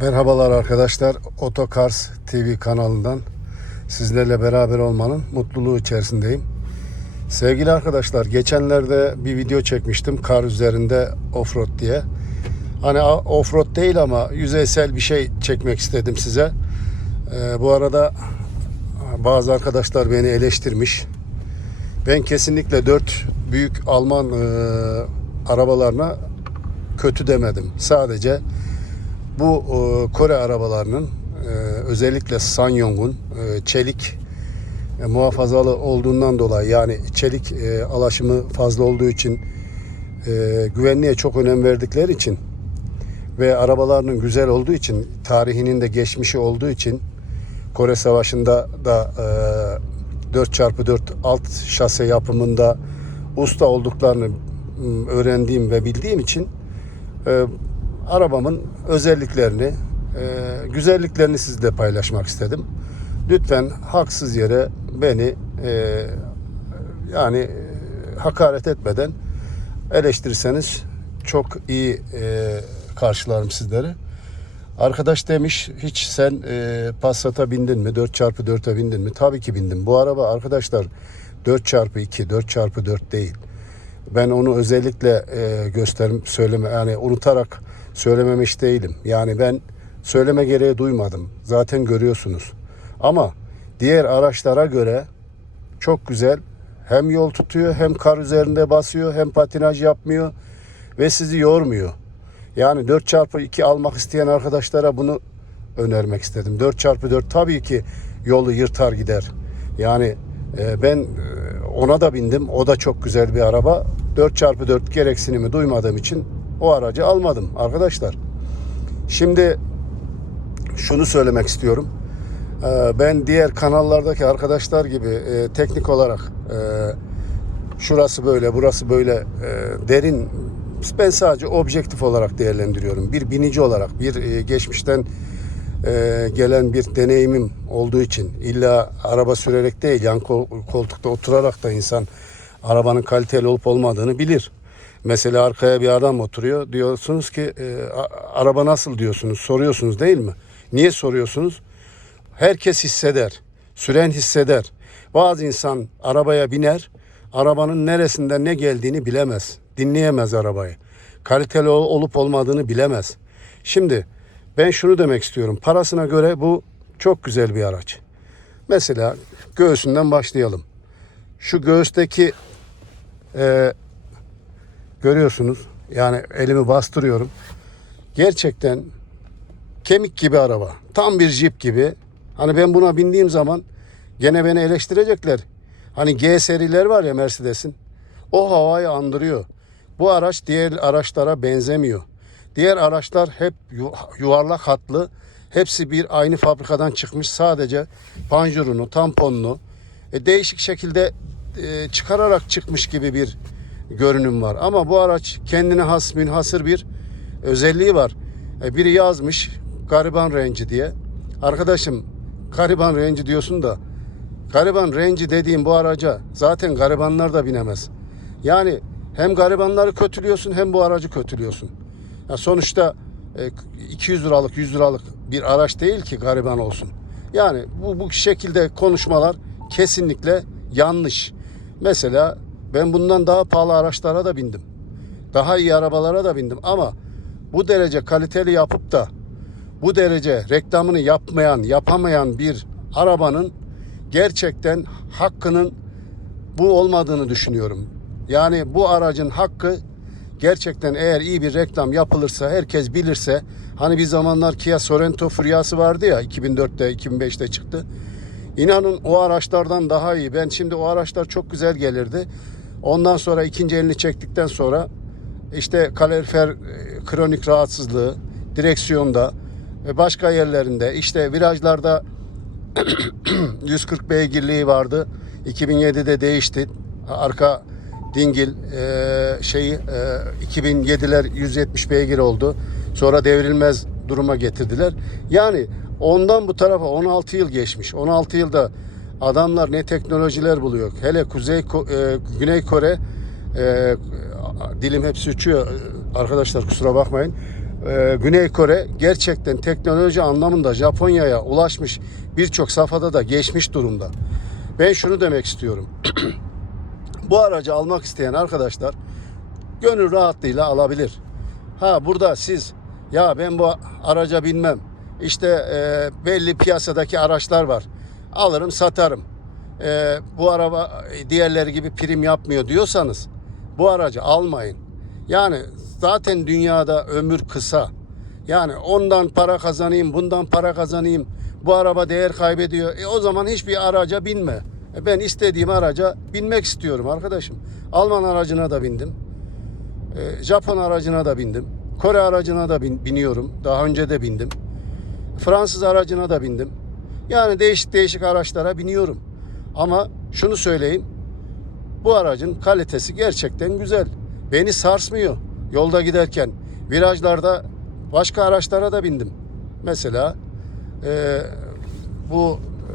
Merhabalar arkadaşlar. Otokars TV kanalından sizlerle beraber olmanın mutluluğu içerisindeyim. Sevgili arkadaşlar geçenlerde bir video çekmiştim kar üzerinde offroad diye. Hani offroad değil ama yüzeysel bir şey çekmek istedim size. Ee, bu arada bazı arkadaşlar beni eleştirmiş. Ben kesinlikle dört büyük Alman e, arabalarına kötü demedim. Sadece bu e, Kore arabalarının e, özellikle Sanyong'un e, çelik muhafazalı olduğundan dolayı yani çelik alaşımı fazla olduğu için güvenliğe çok önem verdikleri için ve arabalarının güzel olduğu için tarihinin de geçmişi olduğu için Kore Savaşı'nda da e, 4x4 alt şase yapımında usta olduklarını öğrendiğim ve bildiğim için arabamın özelliklerini, e, güzelliklerini sizle paylaşmak istedim. Lütfen haksız yere beni e, yani e, hakaret etmeden eleştirirseniz çok iyi e, karşılarım sizleri. Arkadaş demiş hiç sen e, Passat'a bindin mi? 4x4'e bindin mi? Tabii ki bindim. Bu araba arkadaşlar 4x2, 4x4 değil. Ben onu özellikle e, gösterim söyleme yani unutarak söylememiş değilim. Yani ben söyleme gereği duymadım. Zaten görüyorsunuz. Ama diğer araçlara göre çok güzel. Hem yol tutuyor, hem kar üzerinde basıyor, hem patinaj yapmıyor ve sizi yormuyor. Yani 4x2 almak isteyen arkadaşlara bunu önermek istedim. 4x4 tabii ki yolu yırtar gider. Yani e, ben e, ona da bindim. O da çok güzel bir araba. 4x4 gereksinimi duymadığım için o aracı almadım arkadaşlar. Şimdi şunu söylemek istiyorum. Ee, Ben diğer kanallardaki arkadaşlar gibi e, teknik olarak e, şurası böyle, burası böyle e, derin ben sadece objektif olarak değerlendiriyorum. Bir binici olarak, bir geçmişten gelen bir deneyimim olduğu için illa araba sürerek değil, yan kol- koltukta oturarak da insan arabanın kaliteli olup olmadığını bilir. Mesela arkaya bir adam oturuyor. Diyorsunuz ki e, araba nasıl diyorsunuz? Soruyorsunuz değil mi? Niye soruyorsunuz? Herkes hisseder. Süren hisseder. Bazı insan arabaya biner. Arabanın neresinden ne geldiğini bilemez. Dinleyemez arabayı. Kaliteli ol- olup olmadığını bilemez. Şimdi ben şunu demek istiyorum. Parasına göre bu çok güzel bir araç. Mesela göğsünden başlayalım. Şu göğüsteki e, görüyorsunuz. Yani elimi bastırıyorum. Gerçekten kemik gibi araba. Tam bir jip gibi. Hani ben buna bindiğim zaman gene beni eleştirecekler. Hani G seriler var ya Mercedes'in. O havayı andırıyor. Bu araç diğer araçlara benzemiyor. Diğer araçlar hep yu- yuvarlak hatlı. Hepsi bir aynı fabrikadan çıkmış. Sadece panjurunu, tamponunu e, değişik şekilde e, çıkararak çıkmış gibi bir görünüm var. Ama bu araç kendine has, münhasır bir özelliği var. E, biri yazmış gariban renci diye. Arkadaşım gariban renci diyorsun da gariban renci dediğim bu araca zaten garibanlar da binemez. Yani hem garibanları kötülüyorsun hem bu aracı kötülüyorsun. Ya sonuçta e, 200 liralık 100 liralık bir araç değil ki gariban olsun. Yani bu, bu şekilde konuşmalar kesinlikle yanlış. Mesela ben bundan daha pahalı araçlara da bindim. Daha iyi arabalara da bindim ama bu derece kaliteli yapıp da bu derece reklamını yapmayan, yapamayan bir arabanın gerçekten hakkının bu olmadığını düşünüyorum. Yani bu aracın hakkı gerçekten eğer iyi bir reklam yapılırsa, herkes bilirse hani bir zamanlar Kia Sorento furyası vardı ya 2004'te 2005'te çıktı. İnanın o araçlardan daha iyi. Ben şimdi o araçlar çok güzel gelirdi. Ondan sonra ikinci elini çektikten sonra işte kalorifer e, kronik rahatsızlığı, direksiyonda ve başka yerlerinde işte virajlarda 140 beygirliği vardı. 2007'de değişti. Arka dingil e, şeyi e, 2007'ler 170 beygir oldu. Sonra devrilmez duruma getirdiler. Yani ondan bu tarafa 16 yıl geçmiş. 16 yılda adamlar ne teknolojiler buluyor. Hele Kuzey e, Güney Kore e, dilim hepsi uçuyor. Arkadaşlar kusura bakmayın. e, Güney Kore gerçekten teknoloji anlamında Japonya'ya ulaşmış birçok safhada da geçmiş durumda. Ben şunu demek istiyorum. Bu aracı almak isteyen arkadaşlar gönül rahatlığıyla alabilir. Ha burada siz ya ben bu araca binmem. İşte e, belli piyasadaki araçlar var. Alırım satarım. E, bu araba diğerleri gibi prim yapmıyor diyorsanız bu aracı almayın. Yani zaten dünyada ömür kısa. Yani ondan para kazanayım, bundan para kazanayım. Bu araba değer kaybediyor. E o zaman hiçbir araca binme. E ben istediğim araca binmek istiyorum arkadaşım. Alman aracına da bindim. E, Japon aracına da bindim. Kore aracına da bin- biniyorum. Daha önce de bindim. Fransız aracına da bindim. Yani değişik değişik araçlara biniyorum. Ama şunu söyleyeyim. Bu aracın kalitesi gerçekten güzel. Beni sarsmıyor yolda giderken. Virajlarda başka araçlara da bindim. Mesela e, bu e,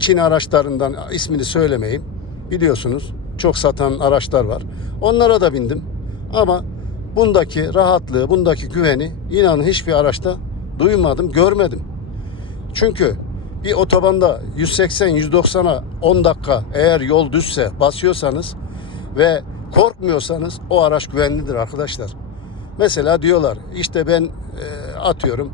Çin araçlarından ismini söylemeyeyim. Biliyorsunuz çok satan araçlar var. Onlara da bindim. Ama bundaki rahatlığı, bundaki güveni inanın hiçbir araçta duymadım, görmedim. Çünkü bir otobanda 180-190'a 10 dakika eğer yol düzse basıyorsanız ve korkmuyorsanız o araç güvenlidir arkadaşlar. Mesela diyorlar işte ben e, atıyorum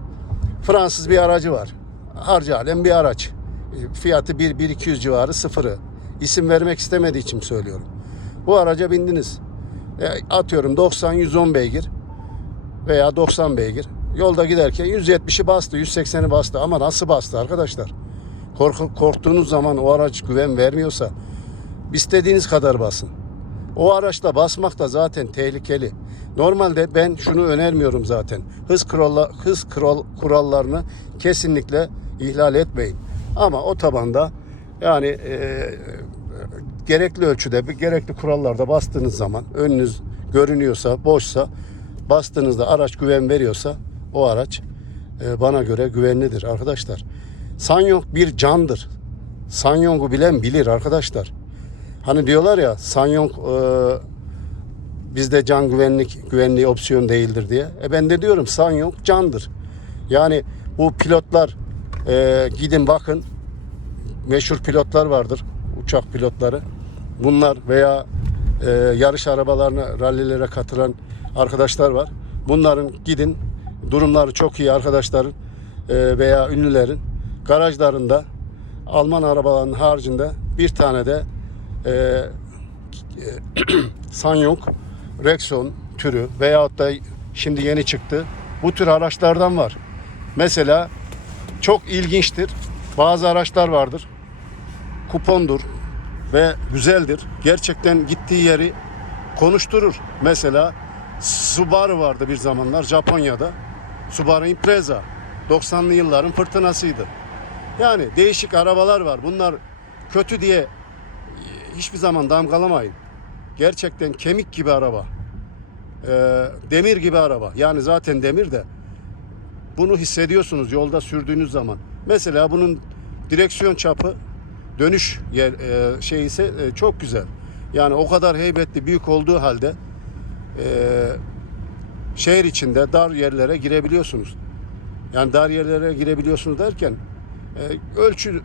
Fransız bir aracı var. Harcı alem bir araç. E, Fiyatı 1-200 civarı sıfırı. İsim vermek istemediği için söylüyorum. Bu araca bindiniz. E, atıyorum 90-110 beygir veya 90 beygir. Yolda giderken 170'i bastı, 180'i bastı ama nasıl bastı arkadaşlar? Korku, korktuğunuz zaman o araç güven vermiyorsa istediğiniz kadar basın. O araçla basmak da zaten tehlikeli. Normalde ben şunu önermiyorum zaten. Hız kuralla, hız kural, kurallarını kesinlikle ihlal etmeyin. Ama otobanda yani e, gerekli ölçüde, gerekli kurallarda bastığınız zaman önünüz görünüyorsa, boşsa bastığınızda araç güven veriyorsa o araç e, bana göre güvenlidir arkadaşlar. Sanyong bir candır. Sanyong'u bilen bilir arkadaşlar. Hani diyorlar ya Sanyong e, bizde can güvenlik güvenliği opsiyon değildir diye. E ben de diyorum Sanyong candır. Yani bu pilotlar e, gidin bakın meşhur pilotlar vardır. Uçak pilotları. Bunlar veya e, yarış arabalarına, rallilere katılan arkadaşlar var. Bunların gidin durumları çok iyi arkadaşların e, veya ünlülerin garajlarında Alman arabalarının haricinde bir tane de e, e, Sanyong, Rexon türü veyahut da şimdi yeni çıktı. Bu tür araçlardan var. Mesela çok ilginçtir. Bazı araçlar vardır. Kupondur ve güzeldir. Gerçekten gittiği yeri konuşturur. Mesela Subaru vardı bir zamanlar Japonya'da. Subaru Impreza. 90'lı yılların fırtınasıydı. Yani değişik arabalar var. Bunlar kötü diye hiçbir zaman damgalamayın. Gerçekten kemik gibi araba. Ee, demir gibi araba. Yani zaten demir de bunu hissediyorsunuz yolda sürdüğünüz zaman. Mesela bunun direksiyon çapı dönüş yer e, şey ise e, çok güzel. Yani o kadar heybetli büyük olduğu halde e, şehir içinde dar yerlere girebiliyorsunuz. Yani dar yerlere girebiliyorsunuz derken e, ölçü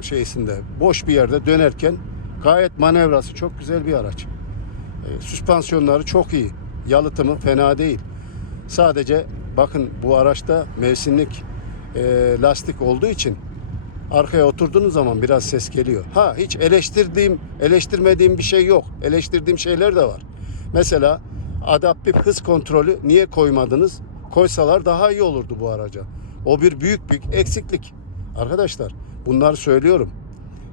şeysinde boş bir yerde dönerken gayet manevrası çok güzel bir araç. E, süspansiyonları çok iyi. Yalıtımı fena değil. Sadece bakın bu araçta mevsimlik e, lastik olduğu için arkaya oturduğunuz zaman biraz ses geliyor. Ha hiç eleştirdiğim, eleştirmediğim bir şey yok. Eleştirdiğim şeyler de var. Mesela adaptif hız kontrolü niye koymadınız? Koysalar daha iyi olurdu bu araca. O bir büyük bir eksiklik. Arkadaşlar bunları söylüyorum.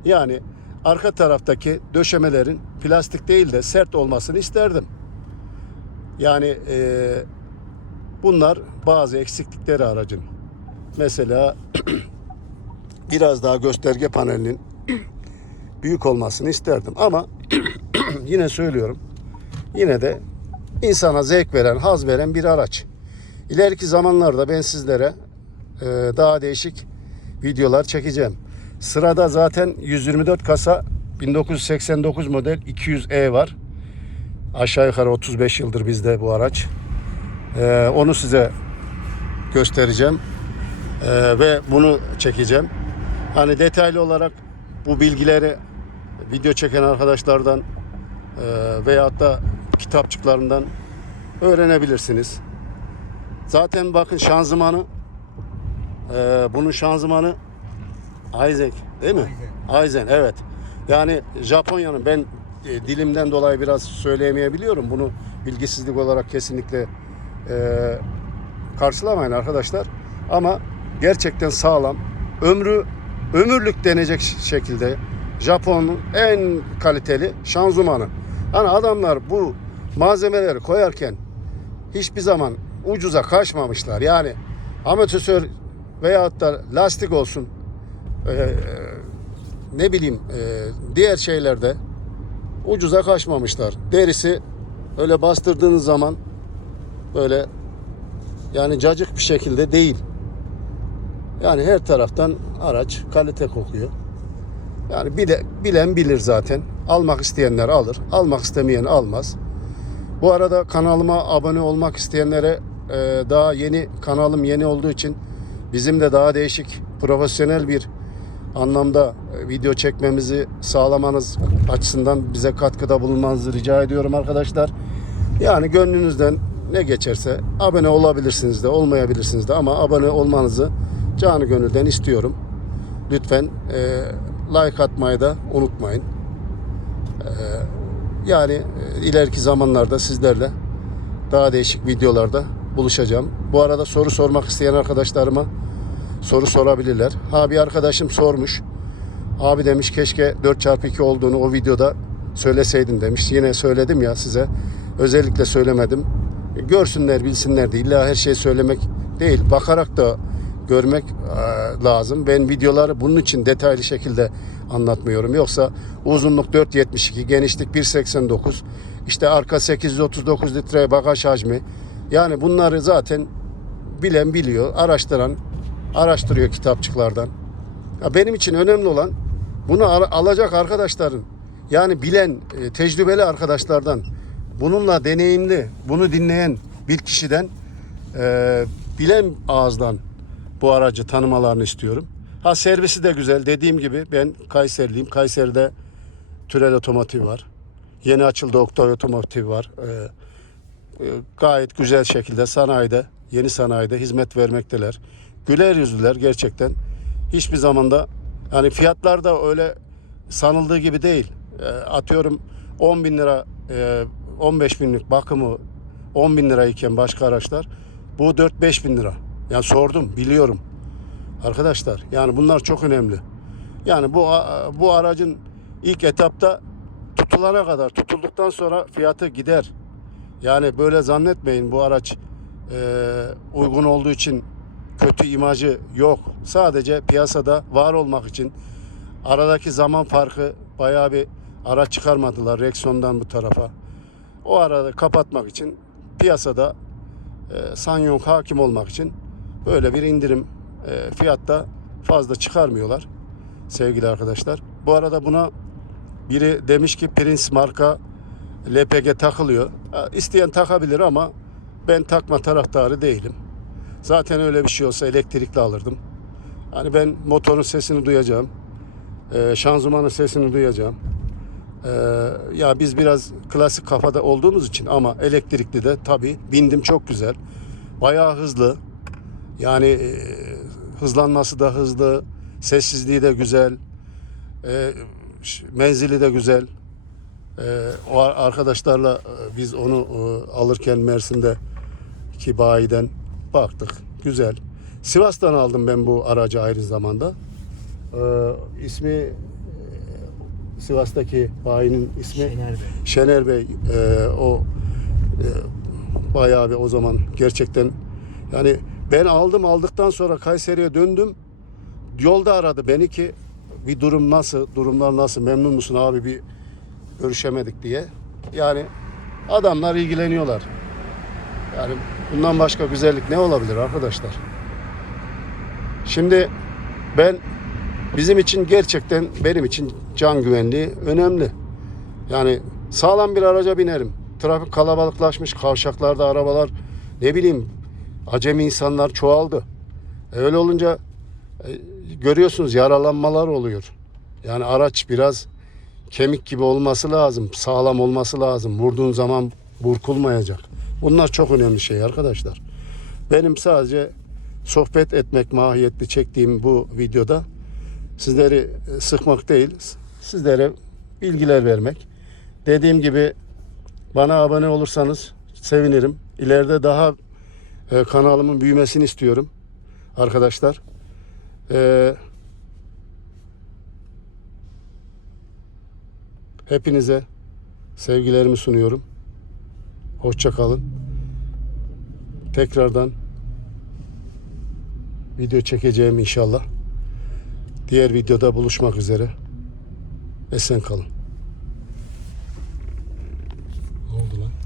Yani arka taraftaki döşemelerin plastik değil de sert olmasını isterdim. Yani e, bunlar bazı eksiklikleri aracın. Mesela biraz daha gösterge panelinin büyük olmasını isterdim. Ama yine söylüyorum. Yine de insana zevk veren, haz veren bir araç. İleriki zamanlarda ben sizlere e, daha değişik videolar çekeceğim. Sırada zaten 124 kasa 1989 model 200E var. Aşağı yukarı 35 yıldır bizde bu araç. Ee, onu size göstereceğim. Ee, ve bunu çekeceğim. Hani detaylı olarak bu bilgileri video çeken arkadaşlardan e, veyahut da kitapçıklarından öğrenebilirsiniz. Zaten bakın şanzımanı e, bunun şanzımanı Isaac değil mi? Aizen evet. Yani Japonya'nın ben e, dilimden dolayı biraz söyleyemeyebiliyorum. Bunu bilgisizlik olarak kesinlikle e, karşılamayın arkadaşlar. Ama gerçekten sağlam. Ömrü ömürlük denecek şekilde Japon'un en kaliteli şanzımanı. Hani adamlar bu malzemeleri koyarken hiçbir zaman ucuza kaçmamışlar. Yani amatör veyahut da lastik olsun e, ne bileyim e, diğer şeylerde ucuza kaçmamışlar. Derisi öyle bastırdığınız zaman böyle yani cacık bir şekilde değil. Yani her taraftan araç kalite kokuyor. Yani bile, bilen bilir zaten. Almak isteyenler alır. Almak istemeyen almaz. Bu arada kanalıma abone olmak isteyenlere e, daha yeni kanalım yeni olduğu için bizim de daha değişik profesyonel bir anlamda e, video çekmemizi sağlamanız açısından bize katkıda bulunmanızı rica ediyorum arkadaşlar. Yani gönlünüzden ne geçerse abone olabilirsiniz de olmayabilirsiniz de ama abone olmanızı canı gönülden istiyorum. Lütfen e, like atmayı da unutmayın. E, yani e, ileriki zamanlarda sizlerle daha değişik videolarda buluşacağım. Bu arada soru sormak isteyen arkadaşlarıma soru sorabilirler. Ha bir arkadaşım sormuş. Abi demiş keşke 4x2 olduğunu o videoda söyleseydin demiş. Yine söyledim ya size. Özellikle söylemedim. Görsünler bilsinler de illa her şeyi söylemek değil. Bakarak da görmek e, lazım. Ben videoları bunun için detaylı şekilde anlatmıyorum. Yoksa uzunluk 4.72, genişlik 1.89, işte arka 839 litre bagaj hacmi. Yani bunları zaten bilen biliyor, araştıran araştırıyor kitapçıklardan. Ya benim için önemli olan bunu al- alacak arkadaşların yani bilen, e, tecrübeli arkadaşlardan bununla deneyimli, bunu dinleyen bir kişiden e, bilen ağızdan bu aracı tanımalarını istiyorum. Ha servisi de güzel. Dediğim gibi ben Kayseriliyim. Kayseri'de Türel Otomotiv var. Yeni açıldı Oktay Otomotiv var. Ee, e, gayet güzel şekilde sanayide, yeni sanayide hizmet vermekteler. Güler yüzlüler gerçekten. Hiçbir zamanda yani fiyatlar da öyle sanıldığı gibi değil. E, atıyorum 10 bin lira, e, 15 binlik bakımı 10 bin lirayken başka araçlar bu 4-5 bin lira. Yani sordum, biliyorum. Arkadaşlar yani bunlar çok önemli. Yani bu bu aracın ilk etapta tutulana kadar, tutulduktan sonra fiyatı gider. Yani böyle zannetmeyin bu araç e, uygun olduğu için kötü imajı yok. Sadece piyasada var olmak için aradaki zaman farkı bayağı bir araç çıkarmadılar Rexon'dan bu tarafa. O arada kapatmak için piyasada e, Sanyong hakim olmak için böyle bir indirim e, fiyatta fazla çıkarmıyorlar sevgili arkadaşlar. Bu arada buna biri demiş ki Prince marka LPG takılıyor. Ha, İsteyen takabilir ama ben takma taraftarı değilim. Zaten öyle bir şey olsa elektrikli alırdım. Hani ben motorun sesini duyacağım. E, şanzımanın sesini duyacağım. E, ya biz biraz klasik kafada olduğumuz için ama elektrikli de tabii bindim çok güzel. Bayağı hızlı. Yani e, hızlanması da hızlı, sessizliği de güzel, e, menzili de güzel. E, o ar- arkadaşlarla e, biz onu e, alırken Mersin'de ki bayiden baktık. Güzel. Sivas'tan aldım ben bu aracı aynı zamanda. E, ismi e, Sivas'taki bayinin ismi Şener Bey. Şener Bey e, o e, bayağı bir o zaman gerçekten yani ben aldım aldıktan sonra Kayseri'ye döndüm. Yolda aradı beni ki bir durum nasıl, durumlar nasıl, memnun musun abi bir görüşemedik diye. Yani adamlar ilgileniyorlar. Yani bundan başka güzellik ne olabilir arkadaşlar? Şimdi ben bizim için gerçekten benim için can güvenliği önemli. Yani sağlam bir araca binerim. Trafik kalabalıklaşmış, kavşaklarda arabalar Ne bileyim acemi insanlar çoğaldı. E, Öyle olunca e, görüyorsunuz yaralanmalar oluyor. Yani araç biraz kemik gibi olması lazım, sağlam olması lazım. Vurduğun zaman burkulmayacak. Bunlar çok önemli şey arkadaşlar. Benim sadece sohbet etmek mahiyetli çektiğim bu videoda sizleri e, sıkmak değil, sizlere bilgiler vermek. Dediğim gibi bana abone olursanız sevinirim. İleride daha e, kanalımın büyümesini istiyorum arkadaşlar. E, hepinize sevgilerimi sunuyorum. Hoşça kalın. Tekrardan video çekeceğim inşallah. Diğer videoda buluşmak üzere. Esen kalın.